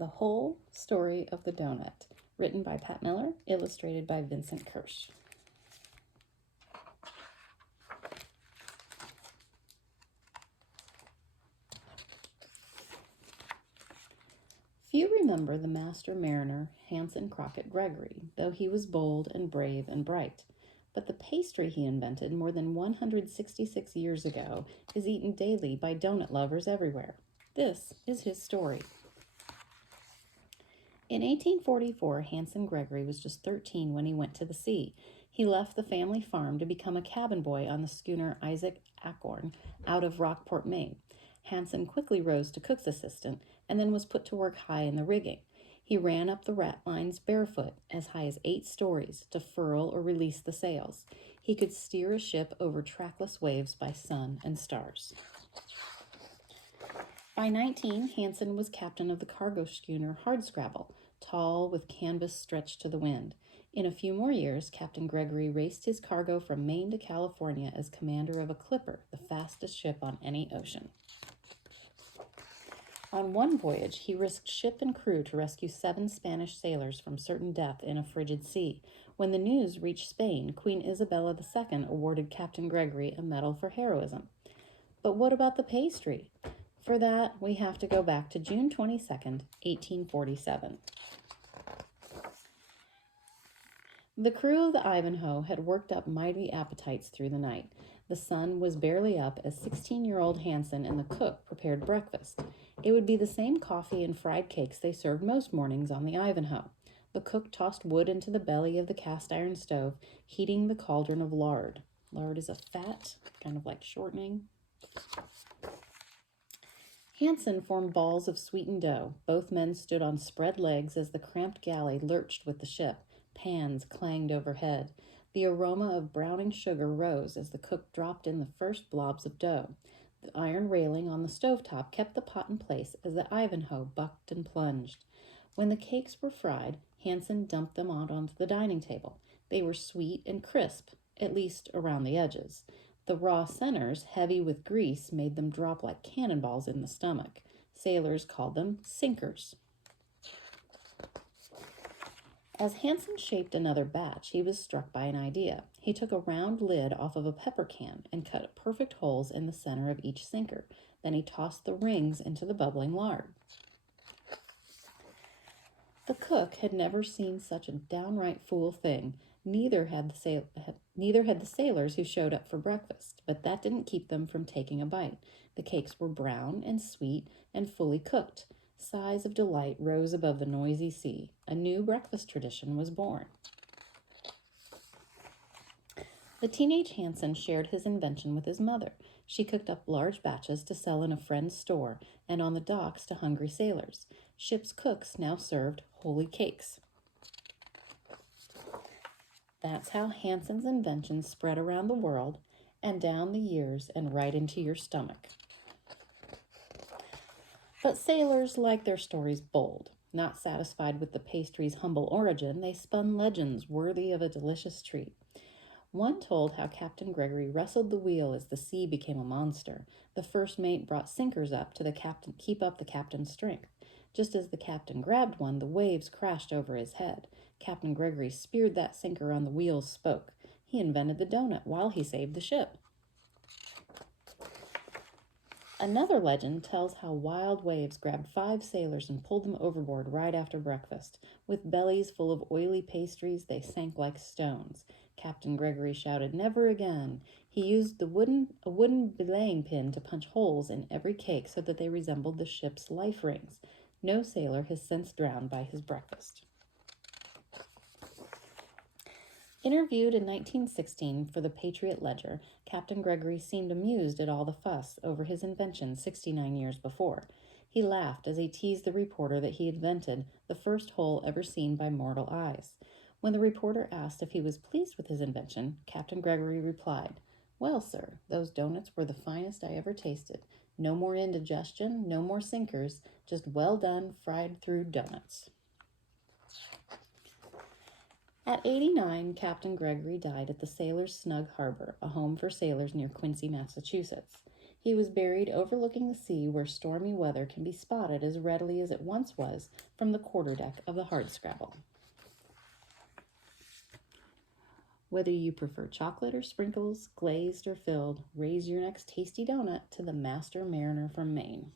The Whole Story of the Doughnut, written by Pat Miller, illustrated by Vincent Kirsch. Few remember the master mariner, Hansen Crockett Gregory, though he was bold and brave and bright. But the pastry he invented more than 166 years ago is eaten daily by doughnut lovers everywhere. This is his story. In 1844, Hansen Gregory was just 13 when he went to the sea. He left the family farm to become a cabin boy on the schooner Isaac Acorn out of Rockport, Maine. Hansen quickly rose to cook's assistant and then was put to work high in the rigging. He ran up the ratlines barefoot as high as 8 stories to furl or release the sails. He could steer a ship over trackless waves by sun and stars. By 19, Hansen was captain of the cargo schooner Hardscrabble, tall with canvas stretched to the wind. In a few more years, Captain Gregory raced his cargo from Maine to California as commander of a clipper, the fastest ship on any ocean. On one voyage, he risked ship and crew to rescue 7 Spanish sailors from certain death in a frigid sea. When the news reached Spain, Queen Isabella II awarded Captain Gregory a medal for heroism. But what about the pastry? For that, we have to go back to June 22nd, 1847. The crew of the Ivanhoe had worked up mighty appetites through the night. The sun was barely up as 16-year-old Hansen and the cook prepared breakfast. It would be the same coffee and fried cakes they served most mornings on the Ivanhoe. The cook tossed wood into the belly of the cast-iron stove, heating the cauldron of lard. Lard is a fat, kind of like shortening. Hansen formed balls of sweetened dough. Both men stood on spread legs as the cramped galley lurched with the ship. Pans clanged overhead. The aroma of browning sugar rose as the cook dropped in the first blobs of dough. The iron railing on the stovetop kept the pot in place as the Ivanhoe bucked and plunged. When the cakes were fried, Hansen dumped them out onto the dining table. They were sweet and crisp, at least around the edges. The raw centers, heavy with grease, made them drop like cannonballs in the stomach. Sailors called them sinkers. As Hansen shaped another batch, he was struck by an idea. He took a round lid off of a pepper can and cut perfect holes in the center of each sinker. Then he tossed the rings into the bubbling lard. The cook had never seen such a downright fool thing. Neither had the sailors who showed up for breakfast, but that didn't keep them from taking a bite. The cakes were brown and sweet and fully cooked. Sighs of delight rose above the noisy sea. A new breakfast tradition was born. The teenage Hansen shared his invention with his mother. She cooked up large batches to sell in a friend's store and on the docks to hungry sailors. Ship's cooks now served holy cakes. That's how Hansen's invention spread around the world and down the years and right into your stomach. But sailors like their stories bold. Not satisfied with the pastry's humble origin, they spun legends worthy of a delicious treat. One told how Captain Gregory wrestled the wheel as the sea became a monster. The first mate brought sinkers up to keep up the captain's strength. Just as the captain grabbed one, the waves crashed over his head. Captain Gregory speared that sinker on the wheel's spoke. He invented the doughnut while he saved the ship. Another legend tells how wild waves grabbed 5 sailors and pulled them overboard right after breakfast. With bellies full of oily pastries, they sank like stones. Captain Gregory shouted, "Never again." He used a wooden belaying pin to punch holes in every cake so that they resembled the ship's life rings. No sailor has since drowned by his breakfast. Interviewed in 1916 for the Patriot Ledger, Captain Gregory seemed amused at all the fuss over his invention 69 years before. He laughed as he teased the reporter that he invented the first hole ever seen by mortal eyes. When the reporter asked if he was pleased with his invention, Captain Gregory replied, "Well, sir, those doughnuts were the finest I ever tasted. No more indigestion, no more sinkers, just well done, fried through doughnuts." At 89, Captain Gregory died at the Sailors' Snug Harbor, a home for sailors near Quincy, Massachusetts. He was buried overlooking the sea where stormy weather can be spotted as readily as it once was from the quarterdeck of the hardscrabble. Whether you prefer chocolate or sprinkles, glazed or filled, raise your next tasty donut to the Master Mariner from Maine.